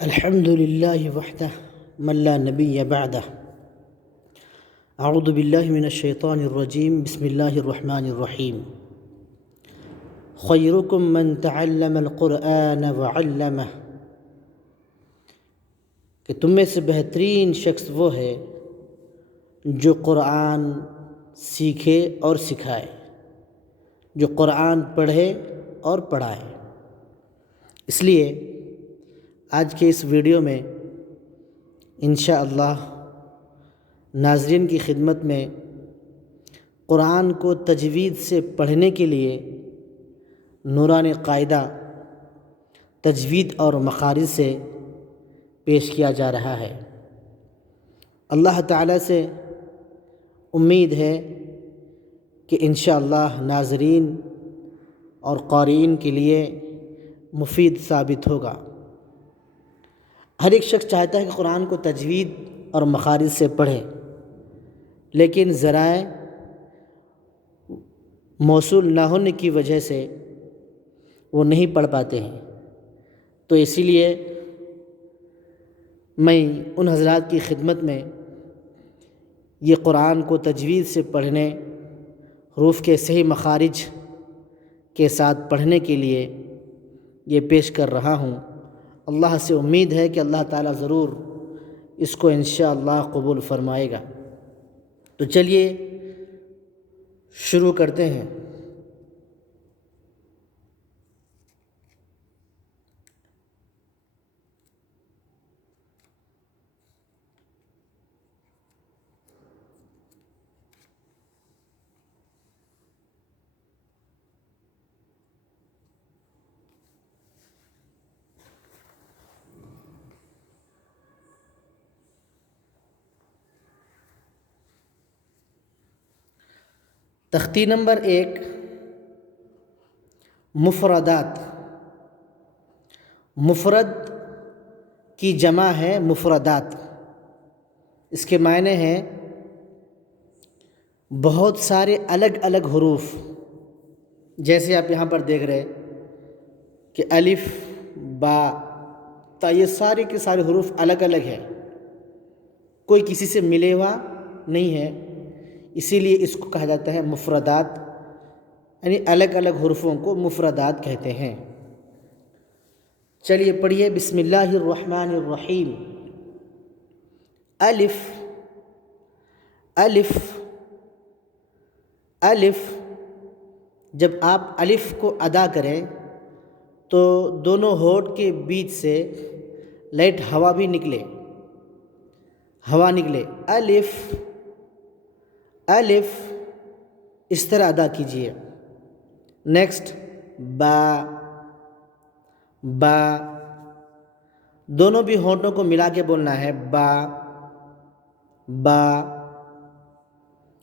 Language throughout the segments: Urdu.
الحمد لله وحده من لا نبي بعده. اعوذ بالله من الشیطان الرجیم. بسم اللہ الرحمن الرحیم. خیرکم من تعلم القرآن وعلمه، کہ تم میں سے بہترین شخص وہ ہے جو قرآن سیکھے اور سکھائے، جو قرآن پڑھے اور پڑھائے۔ اس لیے آج کے اس ویڈیو میں انشاءاللہ ناظرین کی خدمت میں قرآن کو تجوید سے پڑھنے کے لیے نورانی قاعدہ تجوید اور مخارج سے پیش کیا جا رہا ہے۔ اللہ تعالیٰ سے امید ہے کہ انشاءاللہ ناظرین اور قارئین کے لیے مفید ثابت ہوگا۔ ہر ایک شخص چاہتا ہے کہ قرآن کو تجوید اور مخارج سے پڑھے، لیکن ذرائع موصول نہ ہونے کی وجہ سے وہ نہیں پڑھ پاتے ہیں۔ تو اسی لیے میں ان حضرات کی خدمت میں یہ قرآن کو تجوید سے پڑھنے، حروف کے صحیح مخارج کے ساتھ پڑھنے کے لیے یہ پیش کر رہا ہوں۔ اللہ سے امید ہے کہ اللہ تعالیٰ ضرور اس کو انشاءاللہ قبول فرمائے گا۔ تو چلیے شروع کرتے ہیں۔ تختی نمبر 1، مفردات۔ مفرد کی جمع ہے مفردات۔ اس کے معنی ہیں بہت سارے الگ الگ حروف، جیسے آپ یہاں پر دیکھ رہے کہ الف، با، تا، یہ سارے کے سارے حروف الگ الگ ہیں، کوئی کسی سے ملے ہوا نہیں ہے، اسی لیے اس کو کہا جاتا ہے مفردات، یعنی الگ الگ حروفوں کو مفردات کہتے ہیں۔ چلیے پڑھیے، بسم اللہ الرحمن الرحیم۔ الف، الف، الف۔ جب آپ الف کو ادا کریں تو دونوں ہونٹ کے بیچ سے لائٹ ہوا بھی نکلے، ہوا نکلے۔ الف، الف، اس طرح ادا کیجئے۔ نیکسٹ، با، با، دونوں بھی ہونٹوں کو ملا کے بولنا ہے، با، با،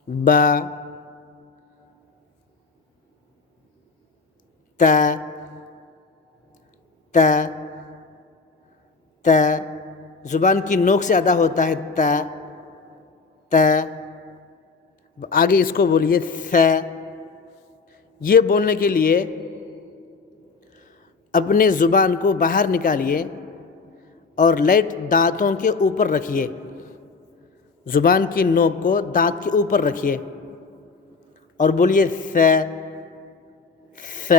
با۔ تا، تا، تا، زبان کی نوک سے ادا ہوتا ہے تا، تا۔ آگے اس کو بولیے ث۔ یہ بولنے کے لیے اپنے زبان کو باہر نکالیے اور لائٹ دانتوں کے اوپر رکھیے، زبان کی نوک کو دانت کے اوپر رکھیے اور بولیے ث، ث،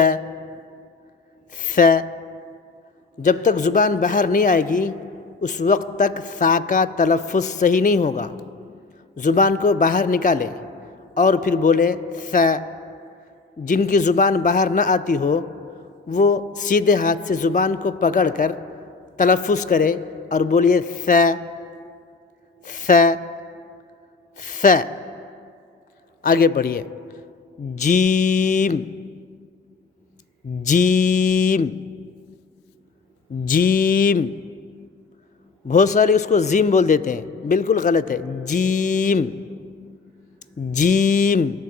ث۔ جب تک زبان باہر نہیں آئے گی اس وقت تک ث کا تلفظ صحیح نہیں ہوگا۔ زبان کو باہر نکالے اور پھر بولے ث۔ جن کی زبان باہر نہ آتی ہو وہ سیدھے ہاتھ سے زبان کو پکڑ کر تلفظ کرے اور بولیے ث، ث، ث۔ آگے پڑھیے، جیم، جیم، جیم۔ بہت سارے اس کو زیم بول دیتے ہیں، بالکل غلط ہے، جیم، جیم۔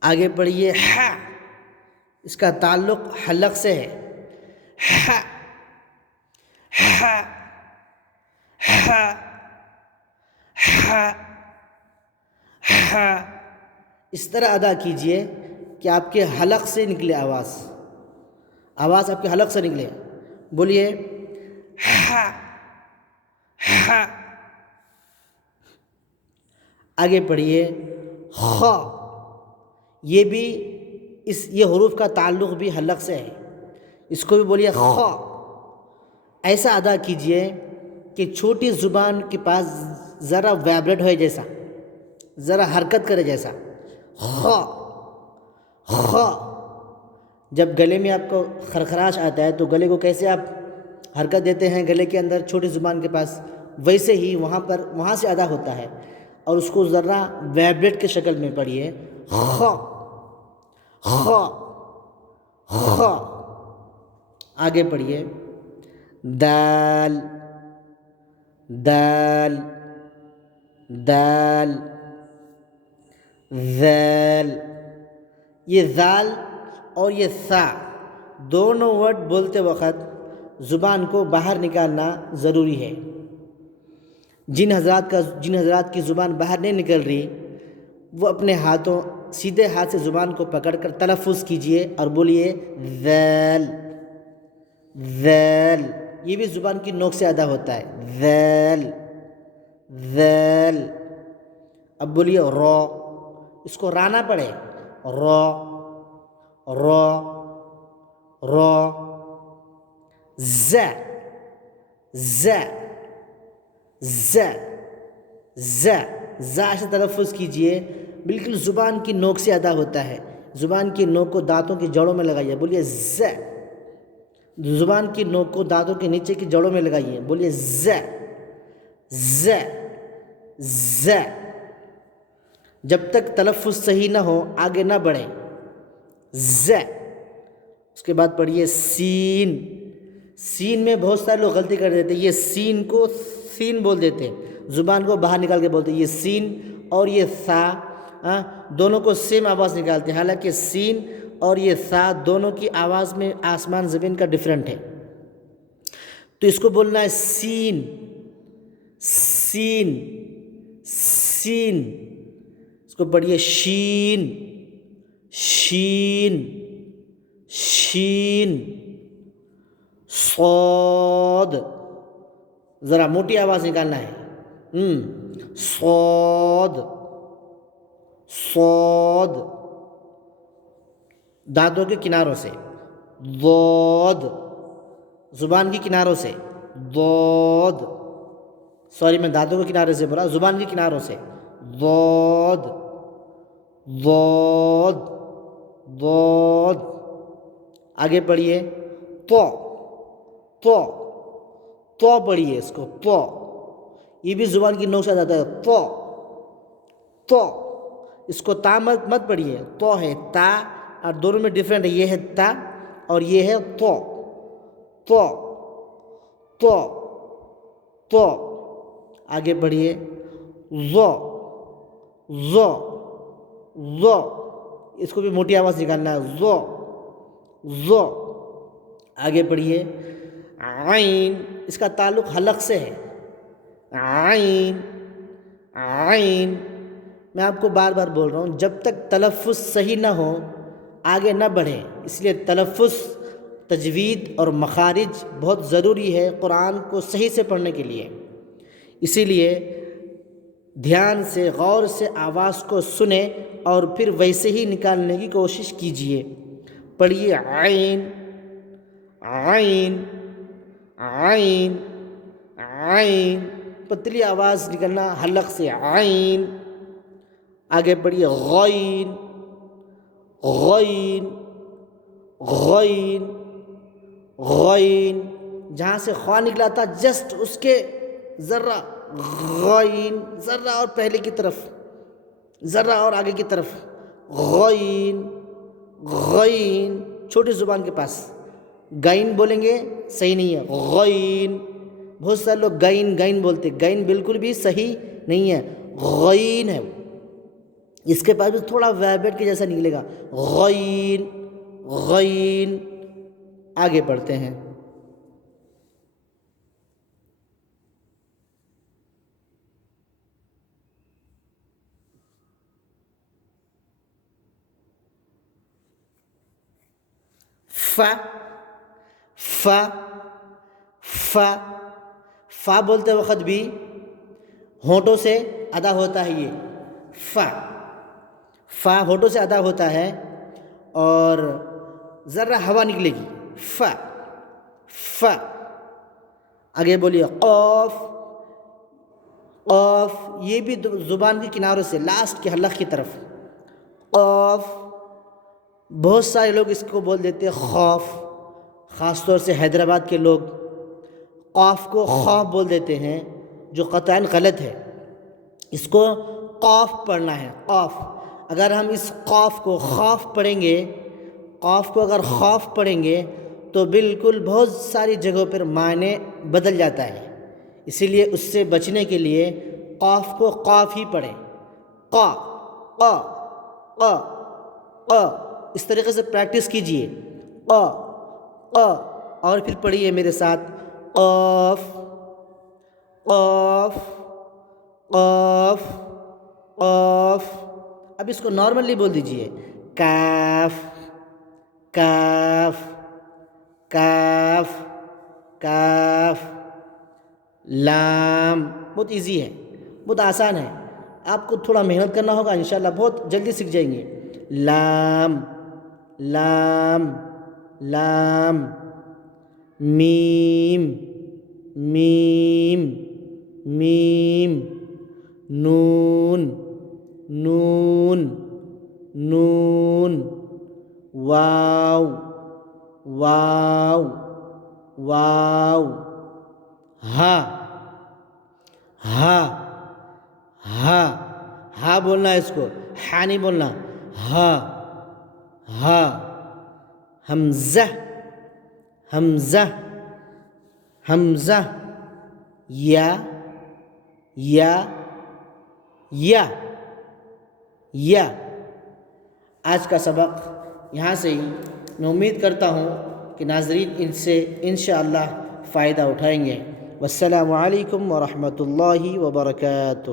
آگے پڑھیے، ح۔ اس کا تعلق حلق سے ہے، ح، ح، ح، ح، ح۔ اس طرح ادا کیجئے کہ آپ کے حلق سے نکلے آواز، آواز آپ کے حلق سے نکلے۔ بولیے ہا ہا. آگے پڑھیے خا. یہ بھی یہ حروف کا تعلق بھی حلق سے ہے. اس کو بھی بولیے خا. ایسا ادا کیجئے کہ چھوٹی زبان کے پاس ذرا ویبریٹ ہوئے جیسا، ذرا حرکت کرے جیسا. خا خا. جب گلے میں آپ کو خرخراش آتا ہے تو گلے کو کیسے آپ حرکت دیتے ہیں گلے کے اندر چھوٹی زبان کے پاس، ویسے ہی وہاں سے ادا ہوتا ہے. اور اس کو ذرا ویبریٹ کے شکل میں پڑھیے خا خا خا. آگے پڑھیے دال دال دال ذال. یہ ذال اور یہ سا دونوں ورڈ بولتے وقت زبان کو باہر نکالنا ضروری ہے. جن حضرات کی زبان باہر نہیں نکل رہی وہ اپنے ہاتھوں سیدھے ہاتھ سے زبان کو پکڑ کر تلفظ کیجئے اور بولیے ذال ذال. یہ بھی زبان کی نوک سے ادا ہوتا ہے ذال ذال. اب بولیے را. اس کو را نہ پڑھے را را را. ز ز ز ز. زا سے تلفظ کیجئے، بالکل زبان کی نوک سے ادا ہوتا ہے. زبان کی نوک کو دانتوں کی جڑوں میں لگائیے، بولیے ز. زبان کی نوک کو دانتوں کے نیچے کی جڑوں میں لگائیے، بولیے ز ز ز. جب تک تلفظ صحیح نہ ہو آگے نہ بڑھیں. ز. اس کے بعد پڑھیے سین. سین میں بہت سارے لوگ غلطی کر دیتے ہیں. یہ سین کو سین بول دیتے ہیں، زبان کو باہر نکال کے بولتے ہیں. یہ سین اور یہ سا دونوں کو سیم آواز نکالتے ہیں، حالانکہ سین اور یہ سا دونوں کی آواز میں آسمان زمین کا ڈفرینٹ ہے. تو اس کو بولنا ہے سین سین سین. اس کو پڑھیے شین شین شین. صاد. ذرا موٹی آواز نکالنا ہے. صاد صاد. دانتوں کے کناروں سے. ضاد. زبان کی کناروں سے. ضاد. سوری میں دانتوں کے کنارے سے بولا، زبان کے کناروں سے. ضاد ضاد ضاد. آگے پڑھیے تو تو تو. پڑھیے اس کو تو. یہ بھی زبان کی نوک سے آتا ہے تو تو. اس کو تا مت پڑھیے، تو ہے تا اور دونوں میں ڈفرینٹ ہے. یہ ہے تا اور یہ ہے تو تو تو تو. آگے بڑھیے ز ز ز. اس کو بھی موٹی آواز نکالنا ہے ز ز. آگے پڑھیے عین. اس کا تعلق حلق سے ہے. عین عین. میں آپ کو بار بار بول رہا ہوں، جب تک تلفظ صحیح نہ ہو آگے نہ بڑھیں. اس لیے تلفظ، تجوید اور مخارج بہت ضروری ہے قرآن کو صحیح سے پڑھنے کے لیے. اسی لیے دھیان سے غور سے آواز کو سنیں اور پھر ویسے ہی نکالنے کی کوشش کیجیے. پڑھیے عین عین عین عین. پتلی آواز نکلنا حلق سے عین. آگے پڑھیے غین غین غین غین. جہاں سے خواہ نکلا تھا جسٹ اس کے ذرہ غین، ذرہ اور پہلے کی طرف، ذرہ اور آگے کی طرف. غین غین. چھوٹی زبان کے پاس گائن بولیں گے صحیح نہیں ہے. غین. بہت سارے لوگ گائن گائن بولتے، گائن بالکل بھی صحیح نہیں ہے، غین ہے. اس کے پاس بھی تھوڑا ویبریٹ کے جیسا نکلے گا غین غین. آگے بڑھتے ہیں. ف ف فا بولتے وقت بھی ہونٹوں سے ادا ہوتا ہے، یہ فا ہونٹوں سے ادا ہوتا ہے اور ذرا ہوا نکلے گی، ف آگے بولیے قاف، قاف یہ بھی زبان کے کناروں سے لاسٹ کے حلق کی طرف، قاف بہت سارے لوگ اس کو بول دیتے خوف، خاص طور سے حیدرآباد کے لوگ قاف کو خوف بول دیتے ہیں، جو قطعاً غلط ہے، اس کو قاف پڑھنا ہے، قاف۔ اگر ہم اس قاف کو خوف پڑھیں گے، قاف کو اگر خوف پڑھیں گے تو بالکل بہت ساری جگہوں پر معنی بدل جاتا ہے، اسی لیے اس سے بچنے کے لیے قاف کو قاف ہی پڑھیں، قا قا قا قا، اس طریقے سے پریکٹس کیجئے، قا قا، اور پھر پڑھیے میرے ساتھ قاف قاف قاف قاف۔ اب اس کو نارملی بول دیجئے، کاف کاف کاف کاف، لام۔ بہت ایزی ہے، بہت آسان ہے، آپ کو تھوڑا محنت کرنا ہوگا، انشاءاللہ بہت جلدی سیکھ جائیں گے۔ لام لام لام، میم میم میم، نون نون نون، واو واو واو، ہا ہا ہا، ہا بولنا ہے اس کو، ہا نہیں بولنا، ہا ہا، حمزہ حمزہ حمزہ، یا یا یا یا۔ آج کا سبق یہاں سے ہی، میں امید کرتا ہوں کہ ناظرین ان سے انشاءاللہ فائدہ اٹھائیں گے۔ والسلام علیکم ورحمۃ اللہ وبرکاتہ۔